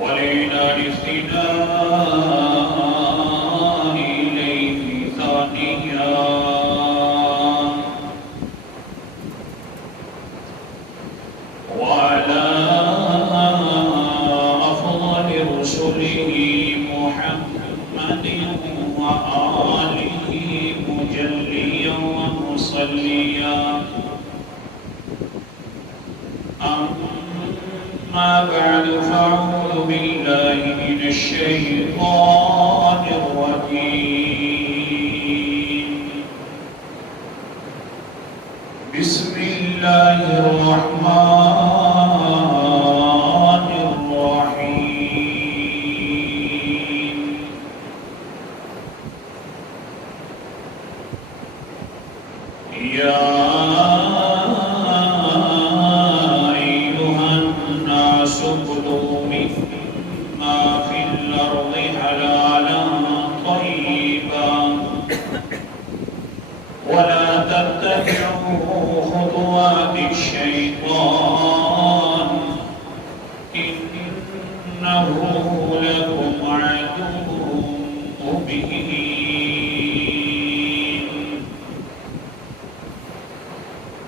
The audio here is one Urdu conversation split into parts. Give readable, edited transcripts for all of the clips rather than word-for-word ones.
ولينا الاستماع إليه ثانيا وعلى أفضل رسله محمد وآله مجليا ومصليا أما بعد فأعوذ بالله من الشيطان الرجيم بسم الله الرحمن الرحيم يا كلوا مما في الأرض حلالا طيبا ولا تتبعوا خطوات الشيطان إنه لكم عدو مبين.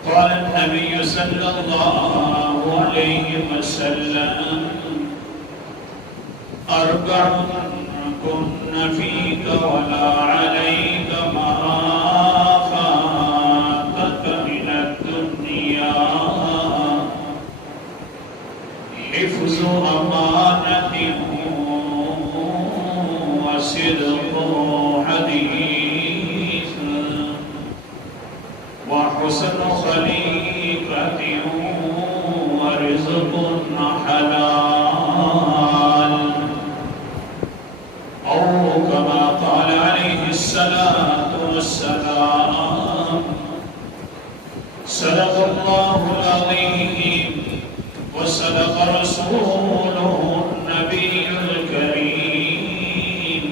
قال النبي صلى الله عليه وسلم أربع كن فيك ولا عليك ما فاتك من الدنيا حفظ أمانة وصدق حديث وحسن خليقة ورزق حلال أو كما قال عليه الصلاة والسلام. صدق الله العظيم وصدق رسوله النبي الكريم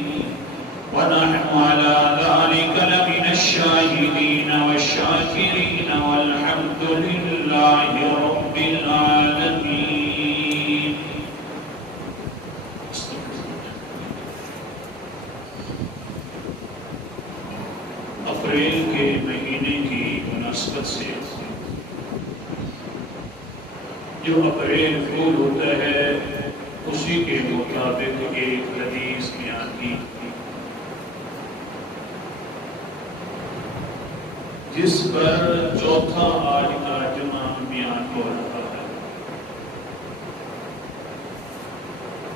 ونحن على ذلك لمن الشاهدين والشاكرين والحمد لله رب العالمين. اپریل کے مہینے کی مناسبت سے جو اپریل پھول ہوتا ہے اسی کے مطابق ایک حدیث بیان کی جس پر چوتھا آج کا جمعہ بیان ہو رہا ہے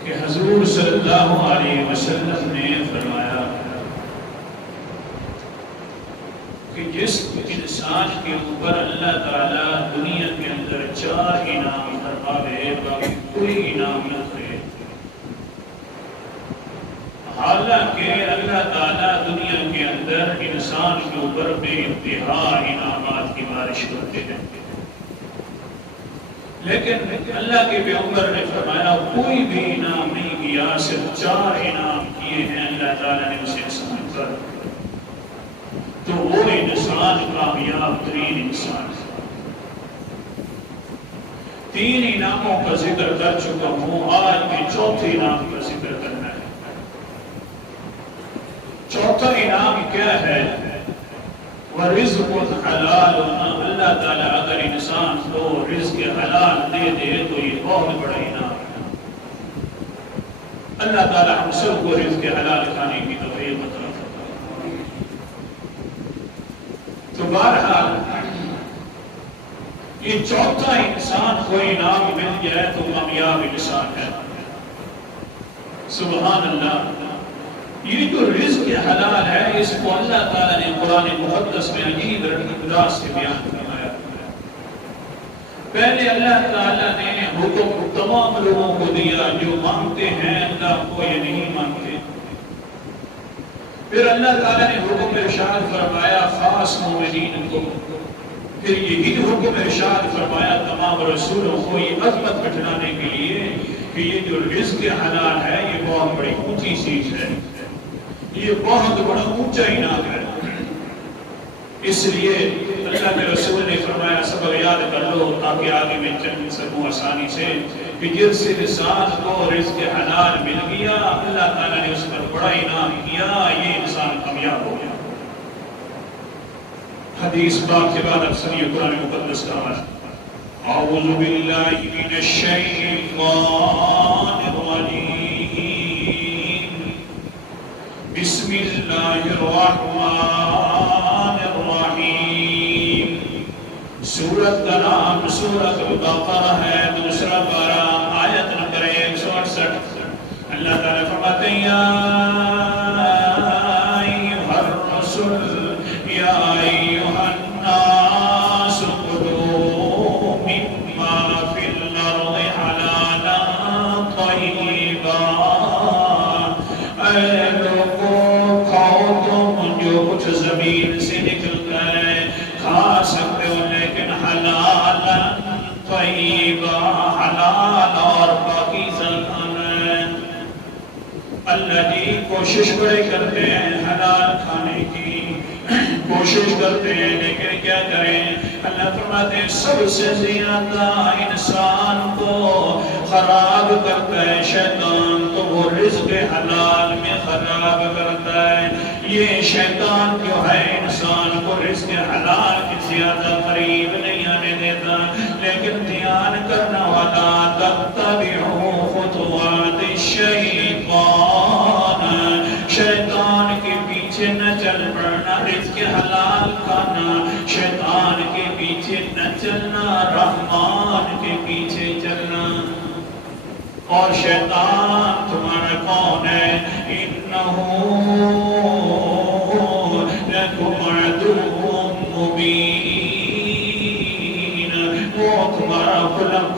کہ حضور صلی اللہ علیہ وسلم نے فرمایا کہ جس انسان کے اوپر اللہ تعالیٰ دنیا کے اندر 4 انعام فرماوے باقی کوئی انعام نہ کرے. حالانکہ اللہ تعالیٰ دنیا کے اندر انسان کے اوپر بے انتہا انعامات کی بارش کرتے ہیں، لیکن اللہ کے پیغمبر نے فرمایا کوئی بھی انعام نہیں کیا، صرف 4 انعام کیے ہیں اللہ تعالیٰ نے اسے انسان پر، تو وہ انسان کامیاب ترین انسان ہے. 3 انعاموں کا ذکر کر چکا ہوں، آج میں چوتھے انعام کا ذکر کرنا ہے. چوتھا انعام کیا ہے؟ وَرِزْقٌ حَلَالٌ. اللہ تعالیٰ اگر انسان کو رزق حلال دے دے تو یہ بہت بڑا انعام ہے. اللہ تعالیٰ ہم سب کو رزق حلال کھانے کی توفیق عطا فرمائے. تو بہرحال یہ چوتھا انسان کو انعام مل جائے تو کامیاب انسان ہے. سبحان اللہ. یہ جو رزق حلال ہے اس کو اللہ تعالیٰ نے قرآن مقدس میں عجیب انداز سے بیان فرمایا. پہلے اللہ تعالیٰ نے حکم تمام لوگوں کو دیا جو مانگتے ہیں اللہ کو یا نہیں مانگتے. پھر اللہ تعالیٰ نے حکم ارشاد فرمایا خاص مومنین کو. پھر یہی حکم ارشاد فرمایا تمام رسولوں کو یہ عظمت بٹھانے کے لیے کہ یہ جو رزق حلال ہے یہ بہت بڑی اونچی چیز ہے، یہ بہت بڑا اونچا انعام ہے. اس لیے اللہ کے رسول نے فرمایا سبق یاد کر لو تاکہ آگے میں چل سکوں آسانی سے. کہ جس انسان کو رزق حلال مل گیا اللہ تعالیٰ نے اس پر بڑا انعام کیا، یہ انسان کامیاب ہو گیا۔ حدیث پاک کے بعد اکثر یہ قرآن مقدس کا آج اعوذ باللہ من الشیطان الرجیم بسم اللہ الرحمن الرحیم۔ سورت کا نام سورت البقرہ ہے، دوسرا پارہ آیت نمبر 168۔ اللہ تعالیٰ فرماتے ہیں یا ایھا الرسل یا ایھا الناس کلوا مما فی الارض حلالا طیبا۔ اے لوگوں کھاؤ تم جو کچھ زمین سے نکلتا ہے، کھا سکتے ہو لیکن حلالا طیبا، حلال اور پاکیزہ کھانا ہے۔ اللہ جی کوشش بڑے کرتے ہیں حلال کھانے کی، کوشش کرتے ہیں لیکن کیا کریں؟ اللہ فرماتے ہیں سب سے زیادہ انسان کو خراب کرتا ہے شیطان، تو وہ رزق حلال میں خراب کرتا ہے۔ یہ شیطان جو ہے انسان کو رزق حلال کی زیادہ قریب نہیں آنے دیتا، لیکن دھیان کرنا والا تتبعوا خطوات الشیطان، شیطان کے پیچھے نہ چل پڑنا، رزق حلال کھانا، شیطان کے پیچھے نہ چلنا، رحمان کے پیچھے چلنا۔ اور شیطان تمہارا کون ہے؟ انہو لکم عدو مبین، وہ تمہارا کھلم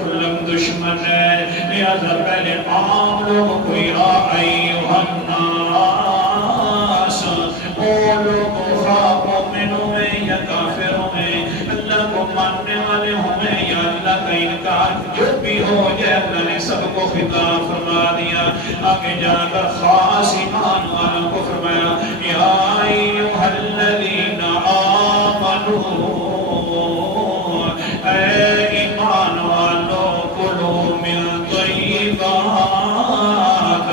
دشمن ہے۔ لہذا پہلے عام لوگوں کو یا ایھا الناس، وہ لوگوں خواہ مومنوں میں یا کافروں میں، اللہ کو ماننے والے ہوں میں یا اللہ کا انکار جو بھی ہو جائے، اللہ نے سب کو خطاب فرما دیا۔ آگے جا کر خاص ایمان والوں کو فرمایا یا ایھا الذین آمنوا، اے ایمان والوں کلوا من طیبات،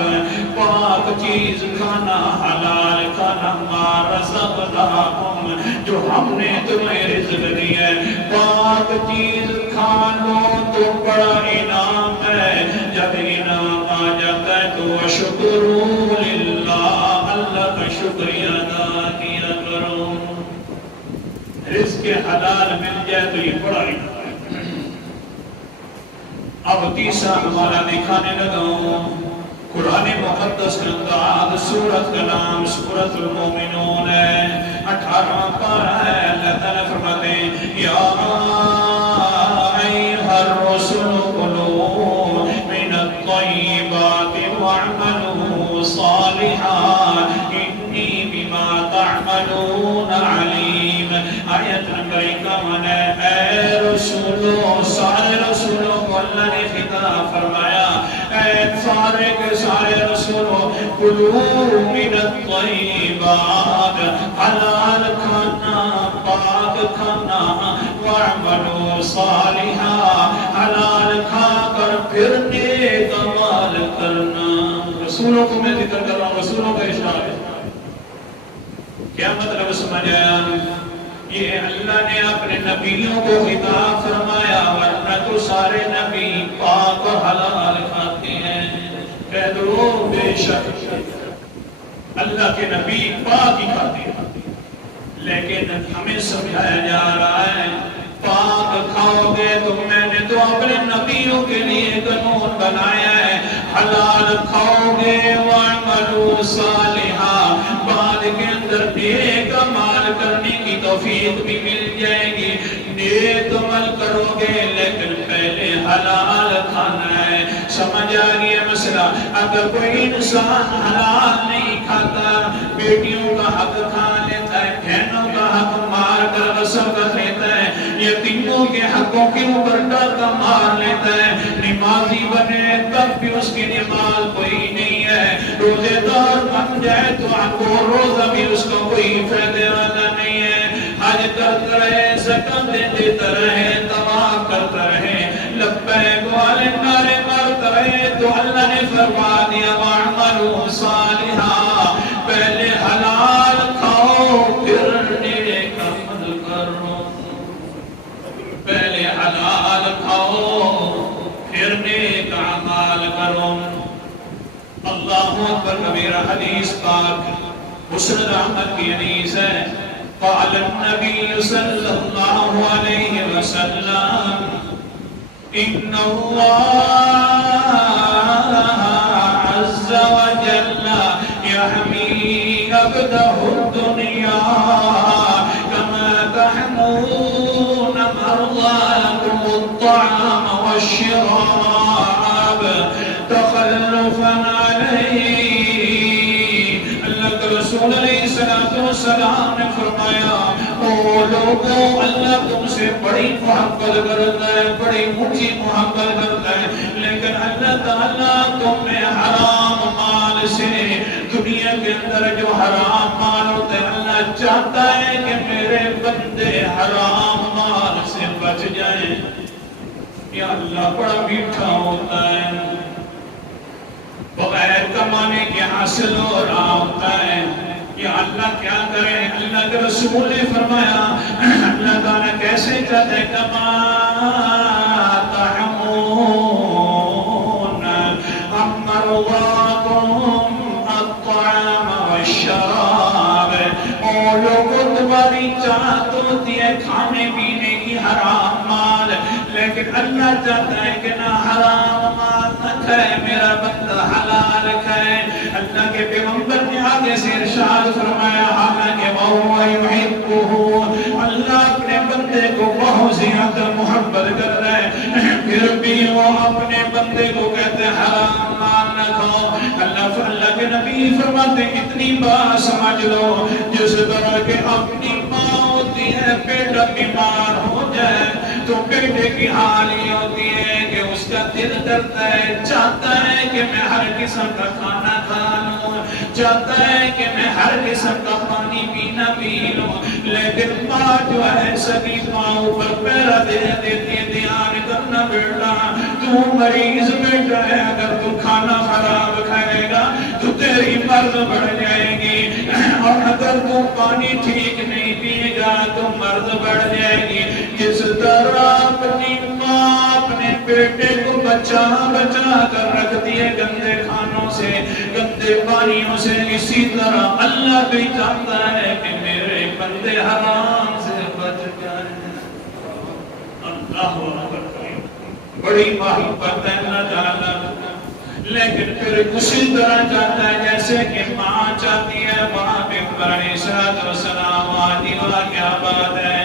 پاک چیز کھانا، حلال کھانا، ما رزقناکم، جو ہم نے تمہیں رزق دیا ہے، پاک چیز کھا لو تو بڑا انعام ہے۔ جب انعام آ جاتا ہے تو وشکروا للہ، اللہ کا شکریہ ادا کیا کرو۔ رزق حلال مل جائے تو یہ بڑا انعام ہے۔ اب تیسرا ہمارا دکھانے لگا ہوں، قرآن مقدس کا انداز، سورت کا نام سورت المومنون ہے، 18واں پارہ ہے۔ اللہ تعالیٰ فرماتے ہیں یا ایھا الرسل کلوا من الطیبات واعملوا صالحا انی بما تعملون علیم۔ آیت نمبر 51 ہے۔ اے رسولوں، سارے رسولوں کو اللہ نے خطاب فرمایا، اے سارے کے سارے رسولوں، کلوا من الطیبات، حلال کھانا، پاک کھانا، واعملوا صالحا، حلال کھا کر پھر نیک عمل کرنا۔ رسولوں کو میں ذکر کر رہا ہوں، رسولوں کا اشارہ ہے۔ کیا مطلب سمجھ آیا؟ یہ اللہ نے اپنے نبیوں کو خطاب فرمایا، ورنہ تو سارے نبی پاک اور حلال کھاتے ہیں۔ کہہ دو بے شک اللہ کے نبی پاک ہی کھاتے ہیں، لیکن ہمیں سمجھایا جا رہا ہے پاک کھاؤ گے تو میں نے تو اپنے نبیوں کے لیے قانون بنایا ہے، حلال کھاؤ گے وَاعْمَلُوا صَالِحًا، بعد کے اندر نیک عمل کرنے کی توفیق بھی مل جائے گی۔ نیک عمل کرو گے لیکن پہلے حلال کھانا ہے۔ سمجھ آ گیا مسئلہ؟ اگر کوئی انسان حلال نہیں کھاتا، بیٹیوں کا حق کھا لیتا ہے، بہنوں کا حق مار کر غصب کر لیتا ہے، یتیموں کے حقوں کے اوپر ڈاکہ مار لیتا ہے، نمازی بنے تب بھی اس کی نماز کوئی نہیں ہے، روزے دار بن جائے تو آپ کو روزہ بھی اس کو کوئی فائدہ والا نہیں ہے، حج کرتا رہے، زکات دیتا رہے، طواف کرتا رہے، لبیک والے نعرے نیک اعمال کرو. اللہ اکبر کبیرہ. حدیث پاک مسند احمد کی حدیث ہے. قال النبی صلی اللہ علیہ وسلم ان اللہ عز وجل یحمی عبدہ الدنیا کما تحمون مرضاکم الطعام والشراب تخلفا علیہ. اللہ کے رسول علیہ السلام نے فرمایا او لوگوں اللہ تم سے بڑی محبت کرتا ہے, بڑی اونچی محبت کرتا ہے, لیکن اللہ تعالیٰ تمہیں حرام مال سے, دنیا کے اندر جو حرام مال ہوتے ہیں, اللہ چاہتا ہے کہ میرے بندے حرام مال سے بچ جائیں. یا اللہ بڑا میٹھا ہوتا ہے, بغیر کمانے کے حاصل ہو رہا ہوتا ہے. یا اللہ کیا کرے. اللہ کے رسول نے فرمایا اللہ تعالیٰ کیسے چاہتے ہیں کما تحمون مرضاکم الطعام والشراب. اور لوگوں تمہاری چاہت ہوتی ہے کھانے پینے کی حرام مال, لیکن اللہ چاہتا ہے کہ نہ حرام مال نہ کھائے, میرا بندہ حلال کھائے. اللہ کے پیغمبر نے آگے سے ارشاد فرمایا حالانکہ وَهُوَ يُحِبُّهُ, اللہ اپنے بندے کو بہت زیادہ محبت کر رہا ہے, پھر بھی وہ اپنے بندے کو کہتے ہیں حرام مال نہ کھاؤ. اللہ کے نبی فرماتے ہیں اتنی بات سمجھ لو جس طرح کہ اپنی ماں ہوتی ہے, بیٹا بیمار ہو جائے تو بیٹے کی حال یہ ہوتی ہے کہ اس کا دل کرتا ہے, چاہتا ہے کہ میں ہر قسم کا کھانا کھا لوں, چاہتا ہے کہ میں ہر قسم کا پانی پینا پی لوں, لیکن ماں جو ہے سبھی ماں اوپر پیرا دے دیتی ہے, دھیان کرنا بیٹا تو مریض بیٹا ہے, اگر تو کھانا خراب کھائے گا تو تیری مرض بڑھ جائے گی, اور اگر تو پانی ٹھیک نہیں پیے گا تو مرض بڑھ جائے گی. جس طرح اپنی ماں اپنے بیٹے کو بچا کر رکھتی ہے گندے کھانوں سے, گندے پانیوں سے, اسی طرح اللہ بھی چاہتا ہے کہ میرے بندے حرام سے بچ جائیں. اللہ اکبر. بڑی محبت ہے اللہ تعالیٰ, لیکن پھر اسی طرح چاہتا ہے جیسے کہ ماں چاہتی ہے. ماں پیغمبر علیہ السلام آدھی والا کیا بات ہے,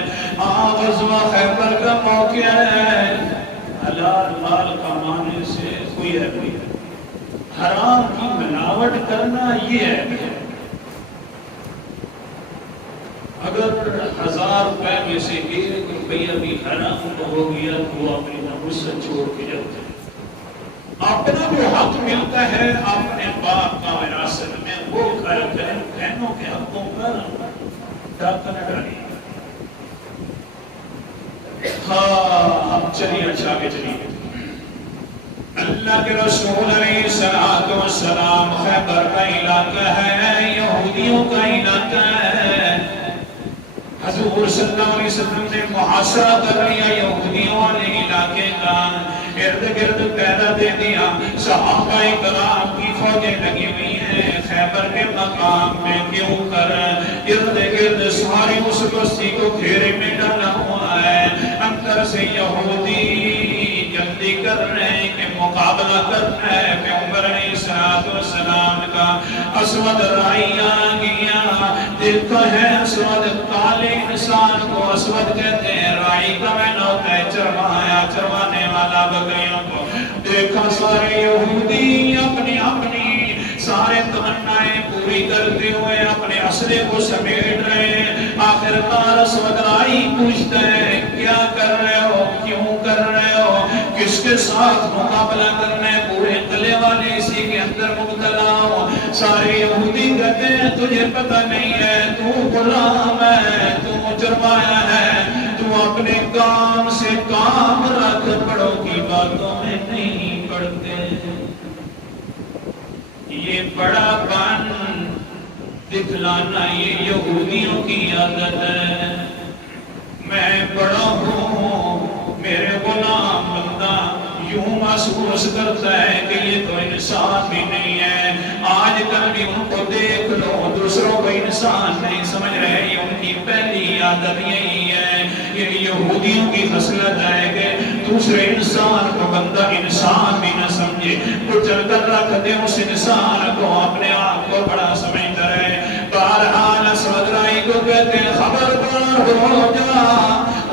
غزوہ خیبر کا موقع ہے, حلال مال کمانے سے کوئی ہے کوئی ہے, حرام کی ملاوٹ کرنا یہ ہے. اگر 1000 روپے میں سے 1 روپیہ بھی حرام ہو گیا تو وہ اپنی نفس چھوڑ کے جاتے ہیں. اپنا جو حق ملتا ہے اپنے باپ کا وراثت میں وہ کھایا کریں, بہنوں کے حقوں پر ڈاکہ نہ ڈالیے. ہاں ہم چلیے اچھا آگے چلیے. اللہ کے رسول علیہ السلام خیبر کا علاقہ ہے, یہودیوں کا علاقہ ہے. حضور صلی اللہ علیہ وسلم نے محاصرہ کر لیا یہودیوں والے علاقے کا, ارد گرد پیدا دے دیا. صحابہ کرام کی فوجیں لگی ہوئی ہیں خیبر کے مقام میں, کیوں کر ارد گرد ساری اس بستی کو گھیرے میں ڈالا ہوا ہے. اندر سے یہودی جلدی کر رہے ہیں کہ مقابلہ کرنا ہے پیغمبر علیہ السلام کا. اسود رائی آ گیا, دیکھتا ہے اسود, کالے انسان کو اسود کہتے ہیں, رائی کا معنی ہوتا ہے چروایا, چروانے والا بکریوں کو. دیکھا سارے یہودی اپنی اپنی سارے تمنائیں پوری کرتے ہوئے اپنے اسلحے کو سمیٹ رہے ہیں. آخر کار اسود رائی پوچھتا ہے کیا کر رہے ہو, کیوں کر رہے ہو, کس کے ساتھ مقابلہ کرنا ہے, پورے قلعے والے اسی کے اندر مبتلا ہو. سارے یہودی کہتے ہیں تجھے پتہ نہیں ہے, تو غلام ہے, تو مجرمایا ہے, تو اپنے کام سے کام رکھ, بڑوں کی باتوں میں نہیں پڑتے. یہ بڑا پن دکھلانا یہ یہودیوں کی عادت ہے. میں بڑا ہوں, میرے غلام بندہ یوں محسوس محسوس کرتا ہے کہ یہ تو انسان بھی نہیں ہے. آج کل بھی ان کو دیکھ لو دوسروں کو انسان نہیں سمجھ رہے. یہ ان کی پہلی عادت یہی ہے. یہ یہودیوں کی خصلت ہے کہ دوسرے انسان کو بندہ انسان بھی نہ سمجھے. کچل کر رکھ دے اس انسان کو، اپنے آپ کو بڑا سمجھتا ہے. بہرحال اسود رائی کو کہتے ہیں خبردار ہو جا،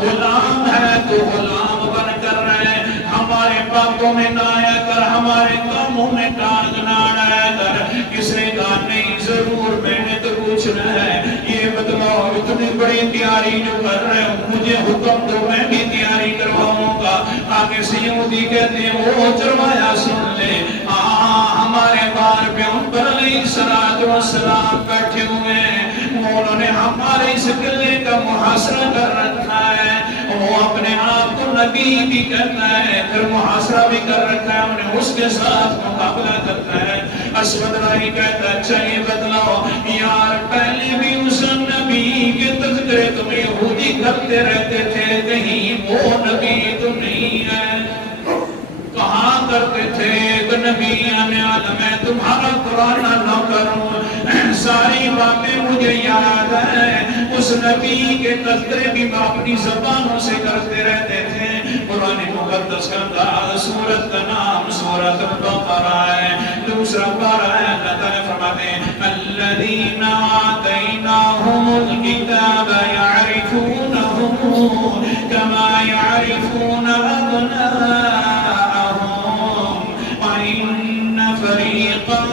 غلام ہے تو غلام بن کر رہے. ہمارے باتوں میں نہ آیا کر، ہمارے کاموں میں ٹانگ نہ اڑایا کر. کس نے کہا نہیں ضرور میں نے تو پوچھنا ہے. یہ بتلاؤ اتنی بڑی تیاری جو کر رہے ہو، مجھے حکم دو میں بھی تیاری کرواؤں گا. آگے سے یہودی کہتے ہیں وہ چروایا سن لے، ہمارے بار پیغمبر علیہ السلام بیٹھے ہوئے ہیں. انہوں نے ہمارے اس قلعے کا محاصرہ کر رکھا ہے. وہ اپنے آپ کو نبی بھی کرتا ہے، پھر محاصرہ بھی کر رکھا ہے. انہیں اس کے ساتھ مقابلہ کرتا ہے. اسود رائی کہتا ہے اچھا یہ بتلاؤ یار، پہلے بھی اس نبی کے تذکرے تم یہودی کرتے رہتے تھے، کہیں وہ نبی تو نہیں ہے؟ کہاں کرتے تھے؟ تو نبی عالم ہے، تمہارا قرآن نہ کروں. ساری باتیں مجھے یاد ہیں. اس نبی کے تذکرے بھی اپنی زبانوں سے کرتے رہتے تھے. قرآن مقدس کا انداز، سورت کا نام سورت البقرہ ہے. دوسرا پارہ ہے، اللہ تعالیٰ فرماتے ہیں الذین آتیناہم الکتاب یعرفونہ کما یعرفون ابناءہم وإن فریقا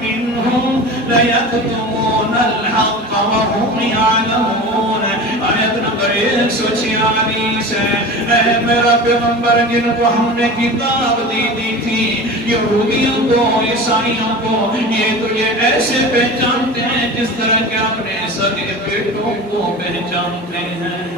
منہم لیکتمون الحق وهم یعلمون. آیت نمبر 146 ہے. اے میرا پیغمبر جن کو ہم نے کتاب دی تھی، یہودیوں کو عیسائیوں کو، یہ تو یہ ایسے پہچانتے ہیں جس طرح کہ اپنے سگے بیٹوں کو پہچانتے ہیں.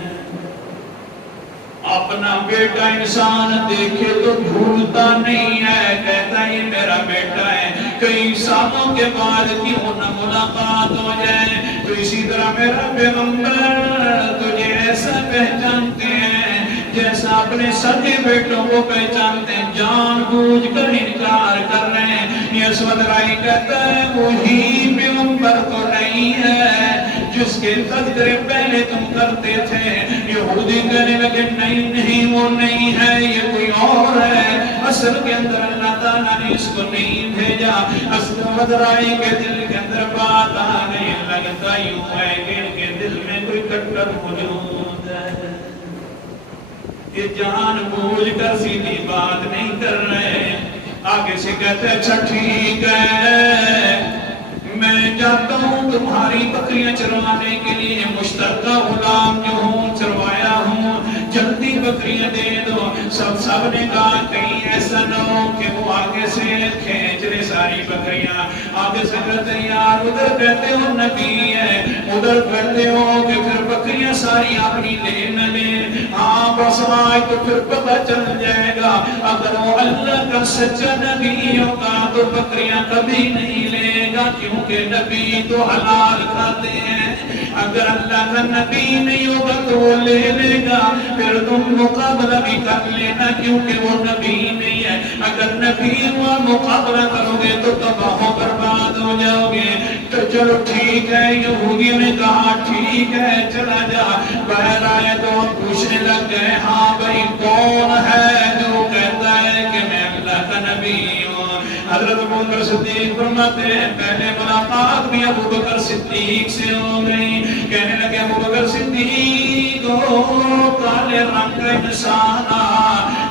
اپنا بیٹا انسان دیکھے تو بھولتا نہیں ہے، کہتا ہے یہ میرا بیٹا ہے. کئی سالوں کے بعد کیوں نہ ملاقات ہو جائے. تو اسی طرح میرا پیغمبر تجھے ایسا پہچانتے ہیں جیسا اپنے سگے بیٹوں کو پہچانتے ہیں. جان بوجھ کر انکار کر رہے ہیں. یہ اسود رائی کہتا ہے وہی پیغمبر تو نہیں ہے جس کے تذکرے پہلے تم کرتے تھے. یہودی کہنے لگے نہیں وہ نہیں ہے، یہ کوئی اور ہے. اصل کے اندر اللہ تعالیٰ نے اس کو نہیں بھیجا. اسود رائی کے دل کے اندر بات آنے لگتا یوں ہے کہ ان کے دل میں کوئی کٹر موجود ہے. یہ جان بوجھ کر سیدھی بات نہیں کر رہے. آگے سے کہتے اچھا ٹھیک ہے، میں جاتا ہوں تمہاری بکریاں چروانے کے لیے. مشترکہ غلام جو ہوں چروایا ہوں، جلدی بکریاں دے دو. سب نے کہا کہیں ایسا نہ ہو کہ وہ آگے سے کھینچ لے ساری بکریاں. آگے سے کہتے یار ادھر کہتے ہو نبی ہے، ادھر کہتے ہو کہ پھر بکریاں ساری اپنی لے نہ لے. ہاں بس آج تو پھر پتہ چل جائے گا اگر وہ اللہ کا سچا نبی ہوگا تو بکریاں کبھی نہیں لے گا، کیونکہ نبی تو حلال کھاتے ہیں. اگر اللہ کا نبی نہیں ہوگا تو وہ لے لے گا. پھر تم مقابلہ بھی کر لینا کیونکہ وہ نبی نہیں ہے. اگر نبی ہوا مقابلہ کرو گے تو تباہ و برباد ہو جاؤ گے. تو چلو ٹھیک ہے. یہودیوں نے کہا ٹھیک ہے چلا جا. باہر آئے تو ہم پوچھنے لگ گئے ہاں بھائی کون ہے جو کہتا ہے کہ میں اللہ کا نبی ہوں. حضرت ابوبکر صدیق فرماتے ہیں پہلے ملاقات بھی ابوبکر صدیق سے ہو گئی. کہنے لگے ابوبکر صدیق کالے رنگ کا انسان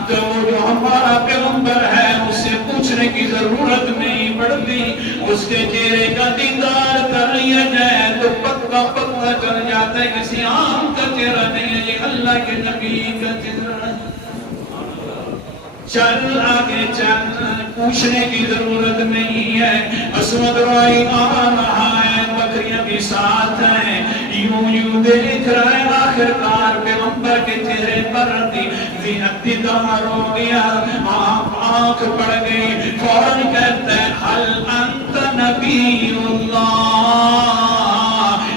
تو جو ہمارا پیغمبر ہے اس سے پوچھنے کی ضرورت نہیں پڑتی. اس کے چہرے کا دیدار کر لیا جائے تو پکا چل جاتا ہے کسی عام کا چہرہ نہیں ہے، یہ اللہ کے نبی کا چہرہ ہے. چل آگے چل، پوچھنے کی ضرورت نہیں ہے. اسود رائی آ رہا ہے، بکریاں بھی ساتھ ہیں. یوں دیکھ رہا ہے آخرکار پیغمبر کے چہرے پر دیدار ہو گیا، آنکھ پڑ گئی. فوراً کہتا ہے حل انت نبی اللہ،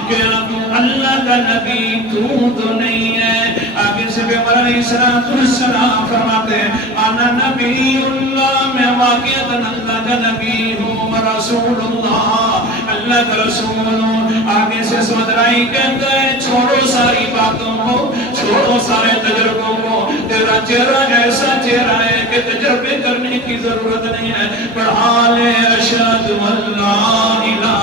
کیا تو اللہ کا نبی تو نہیں ہے. آگے سے پیغمبر علیہ السلام فرماتے ہیں انا نبی اللہ، میں واقعات اللہ کا نبی ہوں و رسول اللہ، اللہ کا رسول ہوں۔ آگے سے سمدرائی کہتا ہے چھوڑو ساری باتوں کو، چھوڑو سارے تجربوں کو، تیرا چہرہ ایسا چہرہ ہے کہ تجربے کرنے کی ضرورت نہیں ہے، پڑھا لے اشہد اللہ الہ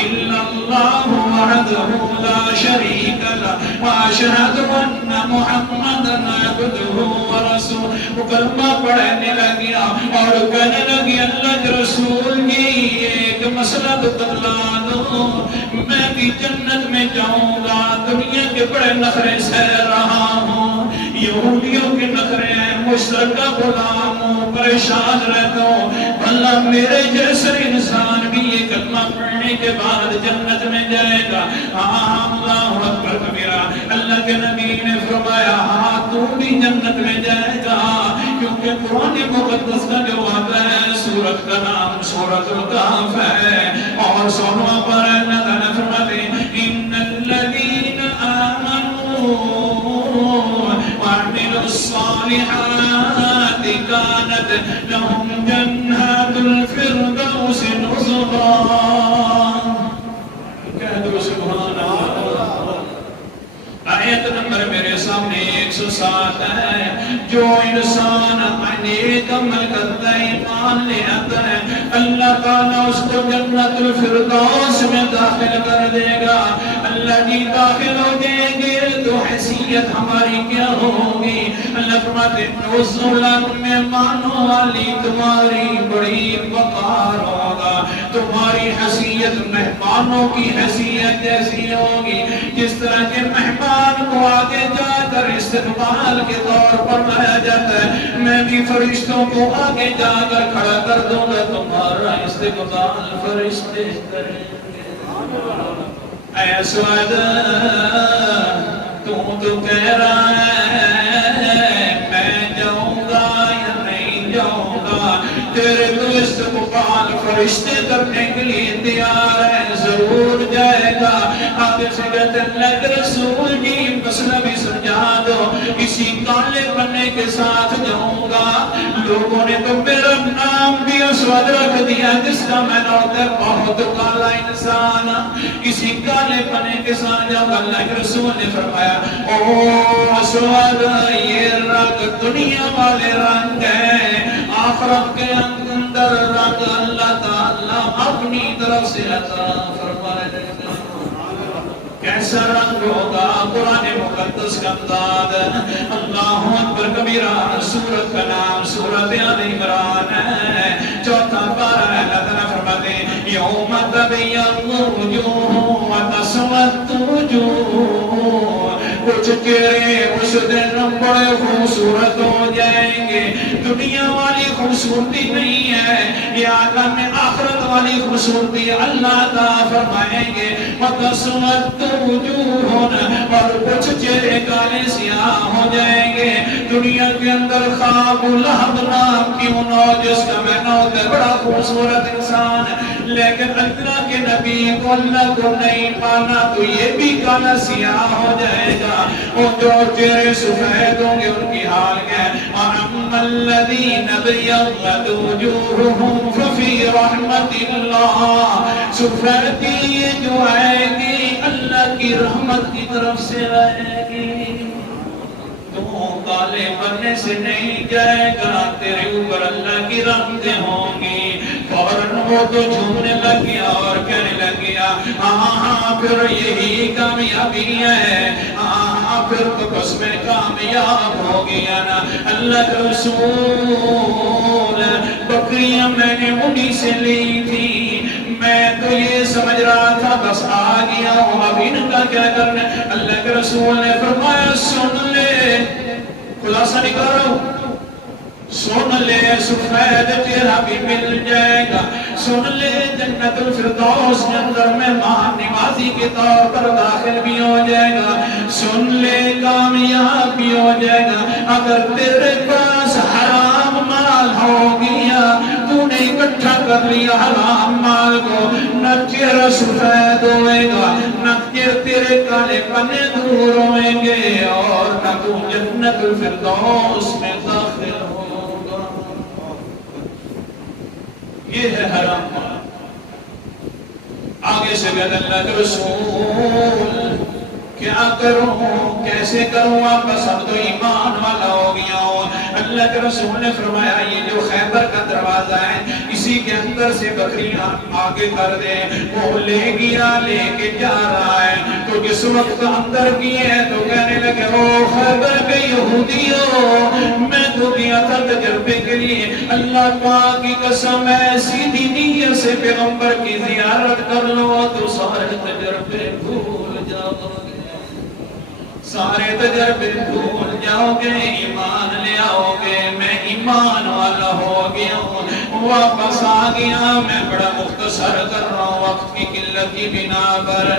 الا اللہ وحدہ لا شریک لہ واشہد ان محمدا عبدہ ورسولہ۔ وہ کلمہ پڑھنے لگیا اور کہنے لگی اللہ کے رسول جی ایک مسئلہ تو بتلا دو، میں بھی جنت میں جاؤں گا، دنیا کے بڑے نخرے سہ رہا ہوں، یہودیوں کے نخرے ہیں، مشرکہ غلام ہوں، پریشان رہتا ہوں، اللہ میرے جیسے انسان بھی یہ کلمہ پڑھنے کے بعد جنت میں جائے گا۔ اللہ اکبر کبیرہ۔ اللہ کے نبی نے فرمایا ہاں تو بھی جنت میں جائے گا، کیونکہ قرآن مقدس کا جو آتا ہے سورت کا نام سورۃ الکہف ہے، اور سونواں پر اللہ تعالیٰ فرماتے ہیں ان الذین آمنوا وعملوا الصالحات كانت لهم جنات الفردوس نزلا۔ کہہ دو سبحان اللہ۔ آیت نمبر میرے سامنے 107 ہے۔ جو انسان نیک عمل کرتا ہے، ایمان لے آتا ہے، اللہ تعالیٰ اس کو جنت الفردوس میں داخل کر دے گا۔ اللہ جی داخل ہو جائیں گے تو حیثیت ہماری کیا ہوگی؟ اللہ فرماتے ہیں نزلا، مہمانوں والی تمہاری بڑی وقار ہوگا، تمہاری حیثیت مہمانوں کی حیثیت جیسی ہوگی جس طرح کے مہمان کو آگے جا کر استقبال کے طور پر لایا جاتا ہے، میں بھی فرشتوں کو آگے جا کر کھڑا کر دوں گا، تمہارا استقبال فرشتے کریں گے۔ اے اسود تو کہہ رہا ہے میں جاؤں گا یا نہیں جاؤں گا، تیرے تو استقبال فرشتے کرنے کے لیے تیار ہے، ضرور جائے گا۔ آگے سے کہتے ہیں اللہ کے رسول جی مسئلہ بھی سمجھا دو، اسی کالے پنے کے ساتھ جاؤں گا، لوگوں نے تو میرا نام بھی اسود رکھ دیا جس کا میں نوتے بہت کالا انسان، اسی کالے پنے کے ساتھ جاؤں گا۔ اللہ کے رسول نے فرمایا او اسود یہ رنگ دنیا والے رنگ ہے، آخرت کے اندر رنگ اللہ تعالیٰ اپنی طرف سے عطا فرمائے گا۔ کیسا رنگ ہوگا؟ قرآن مقدس کا امداد۔ اللہ اکبر کبیرہ۔ سورت کا نام سورت آل عمران ہے، چوتھا پارہ ہے۔ اللہ تعالیٰ فرماتے ہیں یوم تبیض وجوہ وتسود وجوہ، کچھ چہرے اس دن بڑے خوبصورت ہو جائیں گے، دنیا والی خوبصورتی نہیں ہے، یہ عالم آخرت والی خوبصورتی اللہ تعالیٰ فرمائیں گے۔ وتسود وجوہ، اور کچھ چہرے کالے سیاہ ہو جائیں گے۔ دنیا کے اندر خواب لہب نام کی انہوں جس کا میں نوت ہے، بڑا خوبصورت انسان ہے، لیکن اللہ کے نبی کو اللہ کو نہیں پانا تو یہ بھی کالا سیاہ ہو جائے گا۔ اور جو چہرے سفید ہوں گے ان کی حال کیا ہے؟ وَأَمَّا الَّذِينَ ابْيَضَّتْ وُجُوهُهُمْ فَفِي رَحْمَةِ اللَّهِ، سفیدی جو آئے گی اللہ کی رحمت کی طرف سے آئے گی، تو کالے بننے سے نہیں جائے گا، تیرے اوپر اللہ کی رحمتیں ہوں گی۔ فوراً وہ تو جھومنے لگ گیا اور کہنے لگ گیا ہاں پھر یہی کامیابی ہے، ہاں پھر تو بس میں کامیاب ہو گیا نا۔ اللہ کے رسول بکریاں میں نے انہی سے لی تھی، میں تو یہ سمجھ رہا تھا بس آ گیا ہوں، اب ان کا کیا کرنا؟ اللہ کے رسول نے فرمایا سن لے، خلاصہ نکال رہا ہوں، سن لے سفید چہرہ بھی مل جائے گا، سن لے جنت الفردوس کے اندر مہمان نوازی کے طور پر داخل بھی ہو جائے گا، سن لے کامیاب بھی ہو جائے گا۔ اگر تیرے پاس حرام مال ہو گیا تو نے اکٹھا کر لیا حرام مال کو، نہ چہرہ سفید ہوئے گا، نہ تیرے کالے پنے دور ہوئیں گے، اور نہ تو جنت الفردوس میں داخل ہوگا۔ یہ ہے حرام مال۔ آگے سے کہتے اللہ کے رسول کیا کروں، کیسے کروں، آپ کا سب تو ایمان والا ہو گیا ہوں۔ اللہ کے رسول نے فرمایا یہ جو خیبر کا دروازہ ہے اسی کے اندر سے بکریاں آگے کر دے۔ وہ لے گیا، لے کے جا رہا ہے تو جس وقت اندر کیے تو کہنے لگے او خیبر کے یہودیوں، میں تو گیا تھا تجربے کے لیے، اللہ پاک کی قسم ہے سیدھی نیت سے پیغمبر کی زیارت کر لو تو سارے تجربے بھول جاؤ گے، سارے تجربے بھول جاؤ گے، ایمان لے آؤ گے۔ میں ایمان والا ہو گیا ہوں، واپس آ گیا۔ میں بڑا مختصر کر رہا ہوں وقت کی قلت کی بنا پر،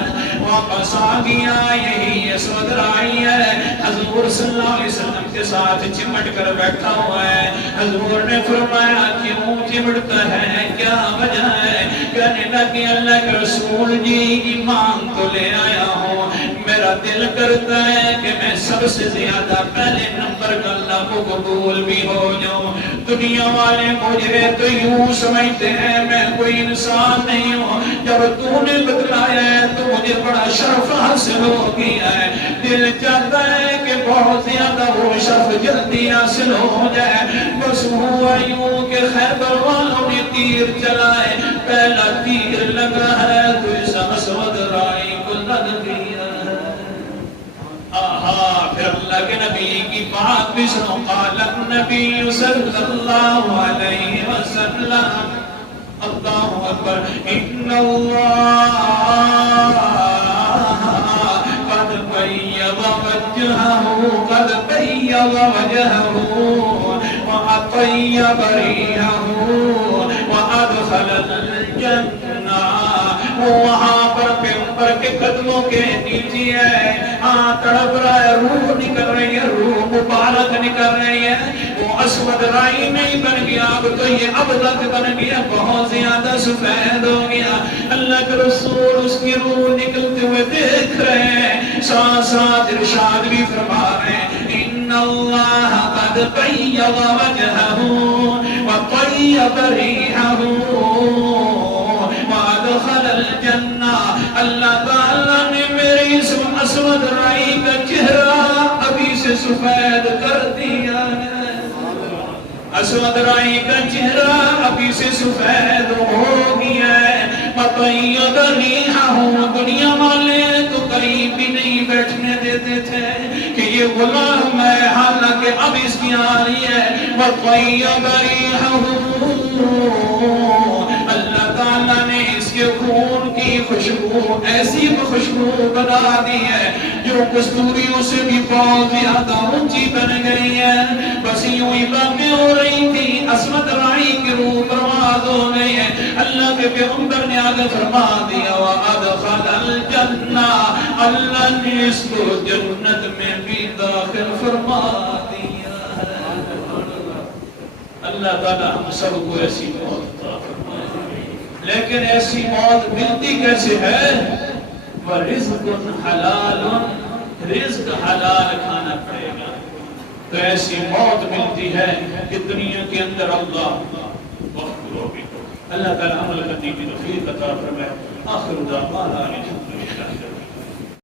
واپس آ گیا۔ یہی اسود رائی ہے، حضور صلی اللہ علیہ وسلم کے ساتھ چمٹ کر بیٹھا ہوا ہے۔ حضور نے فرمایا کیوں چمٹتا ہے، کیا وجہ ہے؟ کہنے لگے اللہ کے رسول جی ایمان تو لے آیا ہوں، میرا دل کرتا ہے کہ میں سب سے زیادہ پہلے نمبر کا اللہ کو قبول بھی ہو جاؤں۔ دنیا والے مجھے تو یوں سمجھتے ہیں میں کوئی انسان نہیں ہوں، جب تو نے بتلایا ہے تو مجھے بڑا شرف حاصل ہو گیا ہے۔ دل چاہتا ہے کہ بہت زیادہ وہ شرف جلدی حاصل ہو جائے۔ بس ہوا یوں کہ خیبر والوں نے تیر چلائے، پہلا تیر لگا ہے تو اس اسود رائی کو لگ گیا ہے۔ پھر اللہ کے نبی کی بات بھی سنو، قال النبی صلی اللہ علیہ وسلم اللہ اکبر ان اللہ قد بیض وجہہ، قد بیض وجہہ وأطیب ریحہ وأدخل الجنہ۔ وہاں پر پیغمبر کے قدموں کے نیچے ہے، تڑپ رہا ہے، روح نکل رہی ہے، روح مبارک نکل رہی ہے۔ وہ اسود رائی نہیں بن گیا، اب تو یہ ابلق بن گیا، بہت زیادہ سفید ہو گیا۔ اللہ کے رسول اس کی روح نکلتے ہوئے دیکھ رہے ہیں، ساتھ ساتھ ارشاد بھی فرما رہے ہیں ان اللہ قد بیض وجہہ وطیب ریحہ وادخل الجنہ۔ اللہ تعالیٰ نے میری اس اسود رائی کا چہرہ ابھی سے سفید کر دیا ہے، اسود رائی کا چہرہ ابھی سے سفید ہو گیا ہے۔ وطیب ریحہ، دنیا والے تو قریب بھی نہیں بیٹھنے دیتے تھے کہ یہ غلام ہے، حالانکہ اب اس کی آ رہی ہے وطیب ریحہ۔ اللہ تعالیٰ نے اس کے خون کی خوشبو ایسی خوشبو بنا دی ہے جو کستوریوں سے بھی بہت زیادہ اونچی بن گئی ہے۔ بس یوں ہی باتیں ہو رہی تھی، اسود رائی کی روح پرواز ہو گئی ہے۔ اللہ کے پیغمبر نے آگے فرما دیا وَأَدْخَلَ الْجَنَّةَ، اللہ نے اس کو جنت میں بھی داخل فرما دیا ہے۔ اللہ تعالیٰ ہم سب کو ایسی موت عطا فرمائے، لیکن ایسی موت ملتی کیسے ہے؟ وَرِزْقٌ حَلَالٌ، رزق حلال کھانا پڑے گا تو ایسی موت ملتی ہے کہ دنیا کے اندر اللہ وقت روبی۔ اللہ تعالیٰ عمل کرنے کی توفیق عطا فرمائے۔ آخر دعوانا الحمدللہ۔